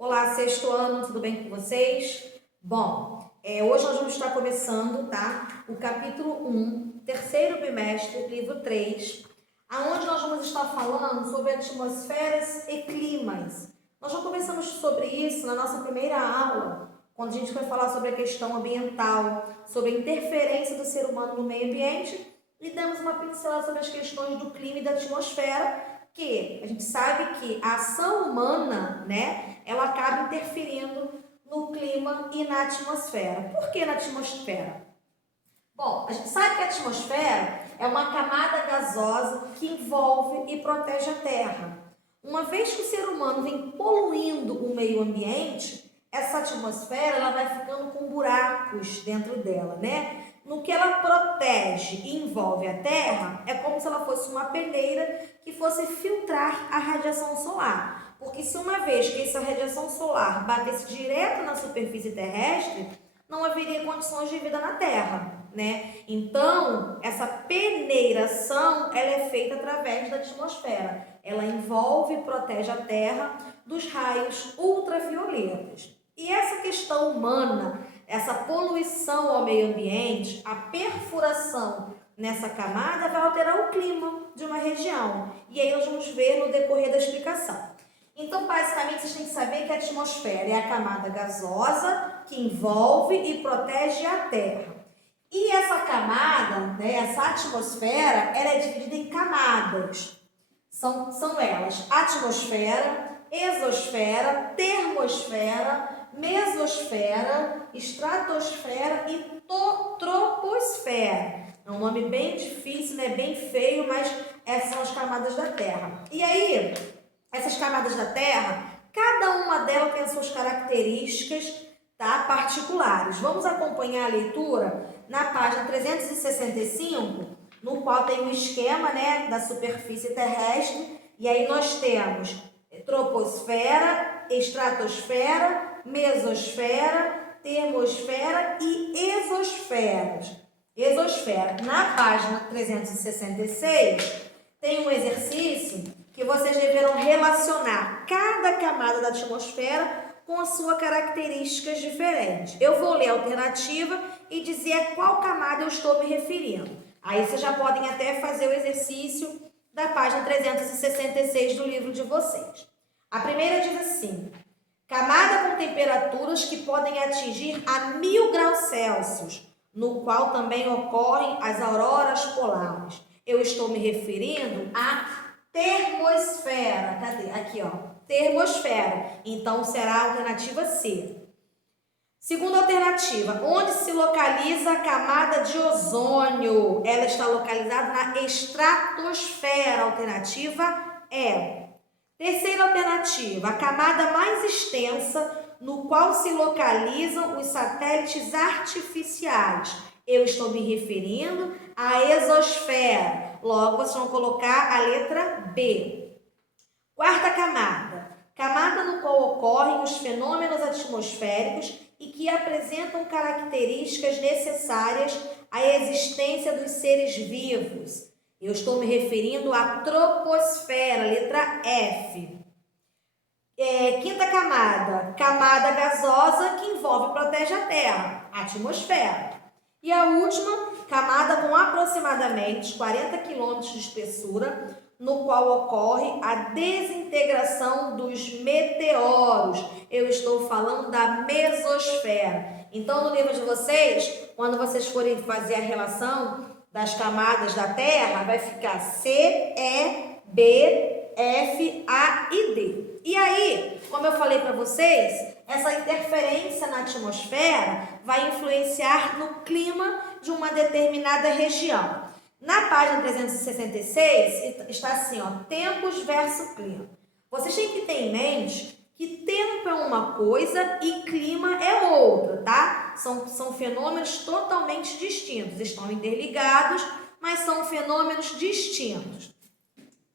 Olá, sexto ano, tudo bem com vocês? Bom, hoje nós vamos estar começando, tá? O capítulo 1, terceiro bimestre, livro 3, aonde nós vamos estar falando sobre atmosferas e climas. Nós já conversamos sobre isso na nossa primeira aula, quando a gente foi falar sobre a questão ambiental, sobre a interferência do ser humano no meio ambiente, e demos uma pincelada sobre as questões do clima e da atmosfera, que a gente sabe que a ação humana, né, ela acaba interferindo no clima e na atmosfera. Por que na atmosfera? Bom, a gente sabe que a atmosfera é uma camada gasosa que envolve e protege a Terra. Uma vez que o ser humano vem poluindo o meio ambiente, essa atmosfera ela vai ficando com buracos dentro dela, né? No que ela protege e envolve a Terra, é como se ela fosse uma peneira que fosse filtrar a radiação solar. Porque se uma vez que essa radiação solar batesse direto na superfície terrestre, não haveria condições de vida na Terra, né? Então, essa peneiração, ela é feita através da atmosfera. Ela envolve e protege a Terra dos raios ultravioletas. E essa questão humana, essa poluição ao meio ambiente, a perfuração nessa camada vai alterar o clima de uma região. E aí nós vamos ver no decorrer da explicação. Então, basicamente, vocês têm que saber que a atmosfera é a camada gasosa que envolve e protege a Terra. E essa camada, né, essa atmosfera, ela é dividida em camadas. São elas atmosfera, exosfera, termosfera, mesosfera, estratosfera e troposfera. É um nome bem difícil, né? Bem feio, mas essas são as camadas da Terra. E aí, essas camadas da Terra, cada uma delas tem as suas características, tá, particulares. Vamos acompanhar a leitura na página 365, no qual tem um esquema, né, da superfície terrestre. E aí nós temos troposfera, estratosfera, mesosfera, termosfera e exosfera. Na página 366 tem um exercício que vocês deverão relacionar cada camada da atmosfera com as suas características diferentes. Eu vou ler a alternativa e dizer a qual camada eu estou me referindo. Aí vocês já podem até fazer o exercício da página 366 do livro de vocês. A primeira diz assim: camada com temperaturas que podem atingir a 1000 graus Celsius, no qual também ocorrem as auroras polares. Eu estou me referindo à termosfera. Cadê? Aqui, ó. Termosfera. Então, será a alternativa C. Segunda alternativa, onde se localiza a camada de ozônio? Ela está localizada na estratosfera. Alternativa E. Terceira alternativa, a camada mais extensa no qual se localizam os satélites artificiais. Eu estou me referindo à exosfera. Logo, vocês vão colocar a letra B. Quarta camada, camada no qual ocorrem os fenômenos atmosféricos e que apresentam características necessárias à existência dos seres vivos. Eu estou me referindo à troposfera, letra F. Quinta camada, camada gasosa que envolve e protege a Terra, atmosfera. E a última, camada com aproximadamente 40 km de espessura, no qual ocorre a desintegração dos meteoros. Eu estou falando da mesosfera. Então, no livro de vocês, quando vocês forem fazer a relação das camadas da Terra, vai ficar C, E, B, F, A e D. E aí, como eu falei para vocês, essa interferência na atmosfera vai influenciar no clima de uma determinada região. Na página 366 está assim, ó, tempos versus clima. Vocês têm que ter em mente que tempo é uma coisa e clima é outra, tá? São fenômenos totalmente distintos, estão interligados, mas são fenômenos distintos.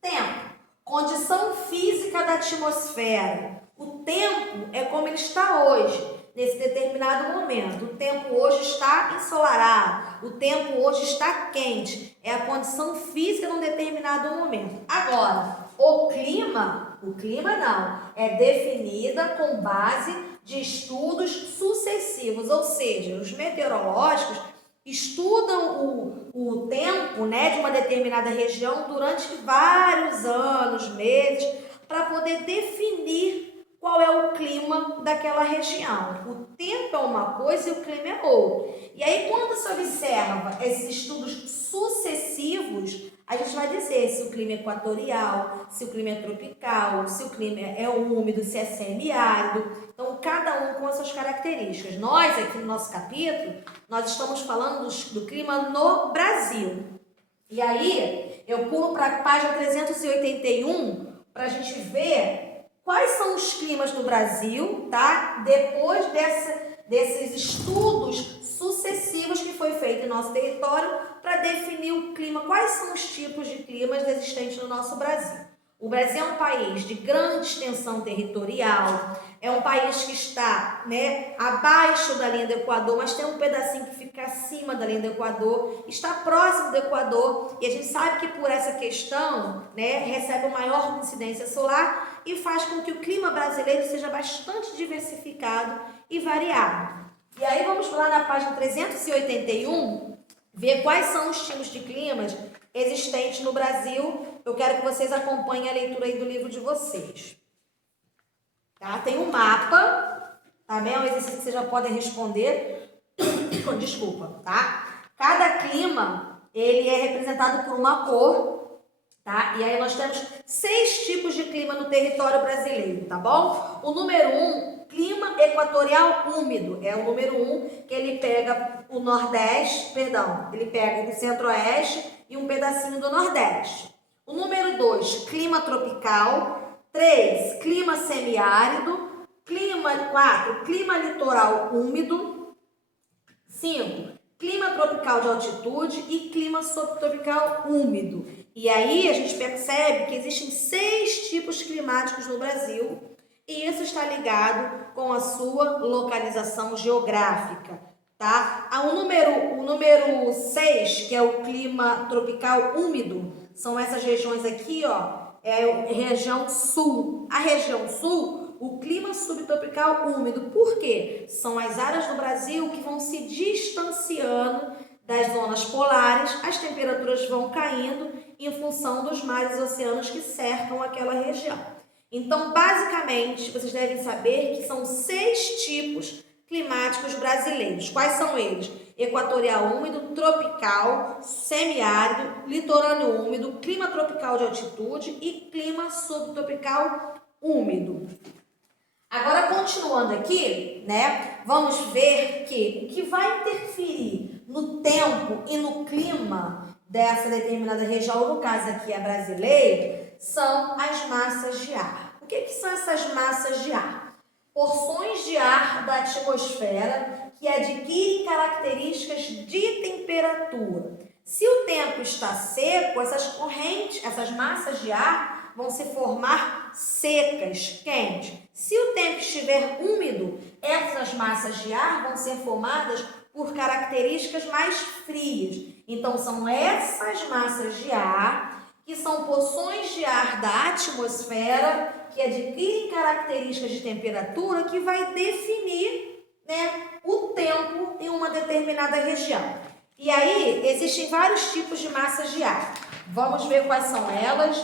Tempo, condição física da atmosfera. O tempo é como ele está hoje, nesse determinado momento. O tempo hoje está ensolarado, o tempo hoje está quente. É a condição física num determinado momento. Agora, o clima O clima não. É definida com base de estudos sucessivos, ou seja, os meteorológicos estudam o tempo, né, de uma determinada região durante vários anos, meses, para poder definir qual é o clima daquela região. O tempo é uma coisa e o clima é outra. E aí, quando se observa esses estudos sucessivos, a gente vai dizer se o clima é equatorial, se o clima é tropical, se o clima é úmido, se é semiárido. Então, cada um com as suas características. Nós, aqui no nosso capítulo, nós estamos falando do clima no Brasil. E aí, eu pulo para a página 381 para a gente ver quais são os climas do Brasil, tá? Depois desses estudos sucessivos que foi feito em nosso território para definir o clima, quais são os tipos de climas existentes no nosso Brasil. O Brasil é um país de grande extensão territorial, é um país que está, né, abaixo da linha do Equador, mas tem um pedacinho que fica acima da linha do Equador, está próximo do Equador, e a gente sabe que por essa questão, né, recebe uma maior incidência solar e faz com que o clima brasileiro seja bastante diversificado e variado. E aí vamos lá na página 381, ver quais são os tipos de climas existentes no Brasil. Eu quero que vocês acompanhem a leitura aí do livro de vocês. Tá? Tem um mapa, tá bem? É um exercício que vocês já podem responder. Desculpa, tá? Cada clima, ele é representado por uma cor, tá? E aí nós temos 6 tipos de clima no território brasileiro, tá bom? O número 1, clima equatorial úmido, é o número 1, que ele pega o Nordeste, ele pega o Centro-Oeste e um pedacinho do Nordeste. O número 2, clima tropical. 3, clima semiárido. 4, clima litoral úmido. 5, clima tropical de altitude e clima subtropical úmido. E aí a gente percebe que existem 6 tipos climáticos no Brasil e isso está ligado com a sua localização geográfica, tá? O número 6, que é o clima tropical úmido, são essas regiões aqui, ó, é a região sul. A região sul, o clima subtropical úmido. Por quê? São as áreas do Brasil que vão se distanciando das zonas polares, as temperaturas vão caindo em função dos mares e oceanos que cercam aquela região. Então, basicamente, vocês devem saber que são 6 tipos climáticos brasileiros. Quais são eles? Equatorial úmido, tropical, semiárido, litorâneo úmido, clima tropical de altitude e clima subtropical úmido. Agora, continuando aqui, né, vamos ver que o que vai interferir no tempo e no clima dessa determinada região, no caso aqui é brasileira, são as massas de ar. O que são essas massas de ar? Porções de ar da atmosfera que adquirem características de temperatura. Se o tempo está seco, essas massas de ar vão se formar secas, quentes. Se o tempo estiver úmido, essas massas de ar vão ser formadas por características mais frias. Então, são essas massas de ar que são porções de ar da atmosfera que adquirem características de temperatura que vai definir, né, o tempo em uma determinada região. E aí, existem vários tipos de massas de ar. Vamos ver quais são elas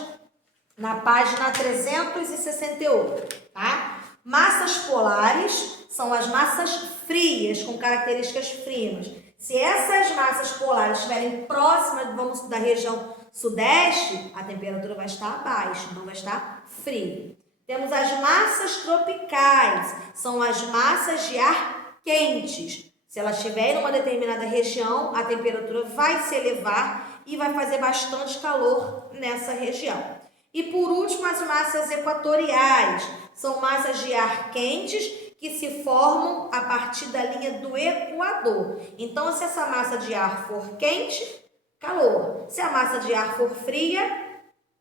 na página 368, tá? Massas polares são as massas frias, com características frias. Se essas massas polares estiverem próximas, da região sudeste, a temperatura vai estar abaixo, não vai estar fria. Temos as massas tropicais, são as massas de ar quentes. Se elas estiverem em uma determinada região, a temperatura vai se elevar e vai fazer bastante calor nessa região. E por último, as massas equatoriais, são massas de ar quentes que se formam a partir da linha do Equador. Então, se essa massa de ar for quente, calor. Se a massa de ar for fria,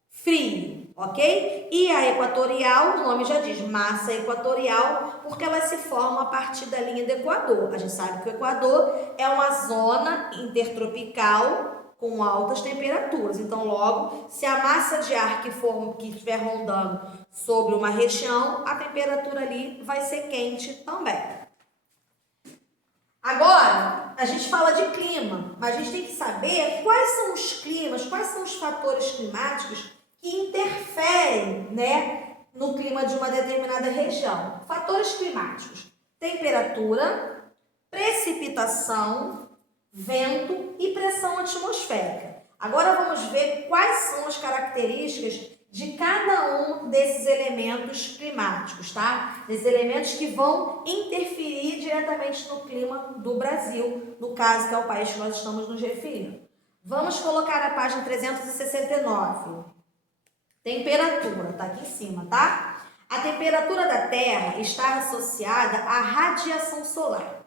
frio, ok? E a equatorial, o nome já diz, massa equatorial, porque ela se forma a partir da linha do Equador. A gente sabe que o Equador é uma zona intertropical com altas temperaturas. Então, logo, se a massa de ar que estiver rondando sobre uma região, a temperatura ali vai ser quente também. Agora, a gente fala de clima, mas a gente tem que saber quais são os climas, quais são os fatores climáticos que interferem, né, no clima de uma determinada região. Fatores climáticos: temperatura, precipitação, vento e pressão atmosférica. Agora vamos ver quais são as características de cada um desses elementos climáticos, tá? Desses elementos que vão interferir diretamente no clima do Brasil, no caso que é o país que nós estamos nos referindo. Vamos colocar a página 369. Temperatura, tá aqui em cima, tá? A temperatura da Terra está associada à radiação solar,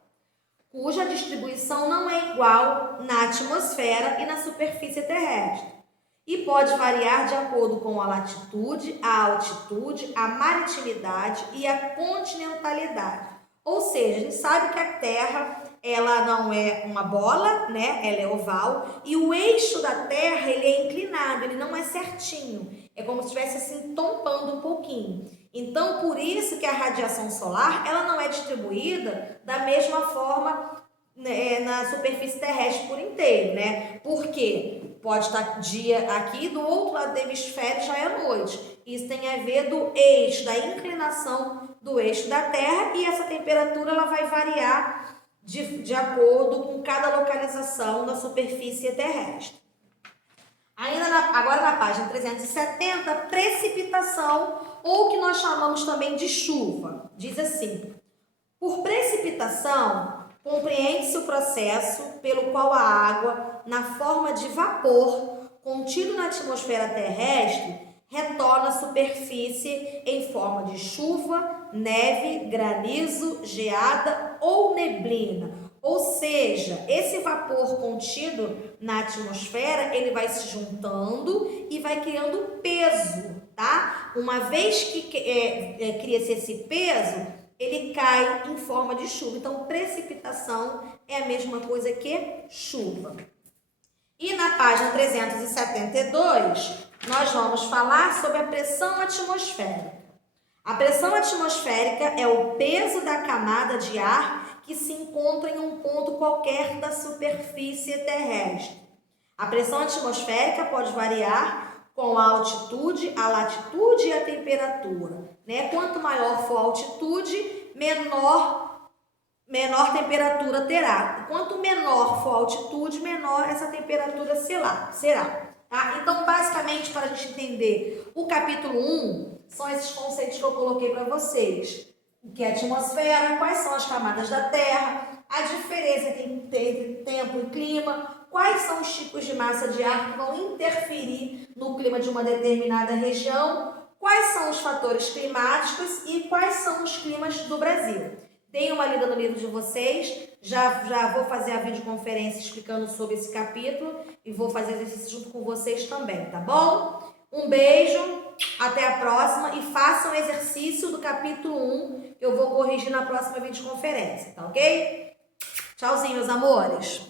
cuja distribuição não é igual na atmosfera e na superfície terrestre, e pode variar de acordo com a latitude, a altitude, a maritimidade e a continentalidade. Ou seja, a gente sabe que a Terra, ela não é uma bola, né? Ela é oval, e o eixo da Terra, ele é inclinado, ele não é certinho. É como se estivesse assim tombando um pouquinho. Então, por isso que a radiação solar, ela não é distribuída da mesma forma, né, na superfície terrestre por inteiro, né? Por quê? Pode estar dia aqui, do outro lado do hemisfério já é noite. Isso tem a ver do eixo, da inclinação do eixo da Terra, e essa temperatura ela vai variar de acordo com cada localização da superfície terrestre. Agora na página 370, precipitação, ou que nós chamamos também de chuva. Diz assim: por precipitação, compreende-se o processo pelo qual a água, na forma de vapor contido na atmosfera terrestre, retorna à superfície em forma de chuva, neve, granizo, geada ou neblina. Ou seja, esse vapor contido na atmosfera, ele vai se juntando e vai criando peso, tá? Uma vez que cria-se esse peso, ele cai em forma de chuva. Então, precipitação é a mesma coisa que chuva. E na página 372, nós vamos falar sobre a pressão atmosférica. A pressão atmosférica é o peso da camada de ar que se encontra em um ponto qualquer da superfície terrestre. A pressão atmosférica pode variar com a altitude, a latitude e a temperatura, né? Quanto maior for a altitude, menor temperatura terá. Quanto menor for a altitude, menor essa temperatura será. Tá? Então, basicamente, para a gente entender o capítulo 1, são esses conceitos que eu coloquei para vocês. O que é a atmosfera, quais são as camadas da Terra, a diferença entre tempo e clima, quais são os tipos de massa de ar que vão interferir no clima de uma determinada região, quais são os fatores climáticos e quais são os climas do Brasil. Deem uma lida no livro de vocês, já vou fazer a videoconferência explicando sobre esse capítulo e vou fazer exercício junto com vocês também, tá bom? Um beijo, até a próxima e façam o exercício do capítulo 1, que eu vou corrigir na próxima videoconferência, tá ok? Tchauzinho, meus amores!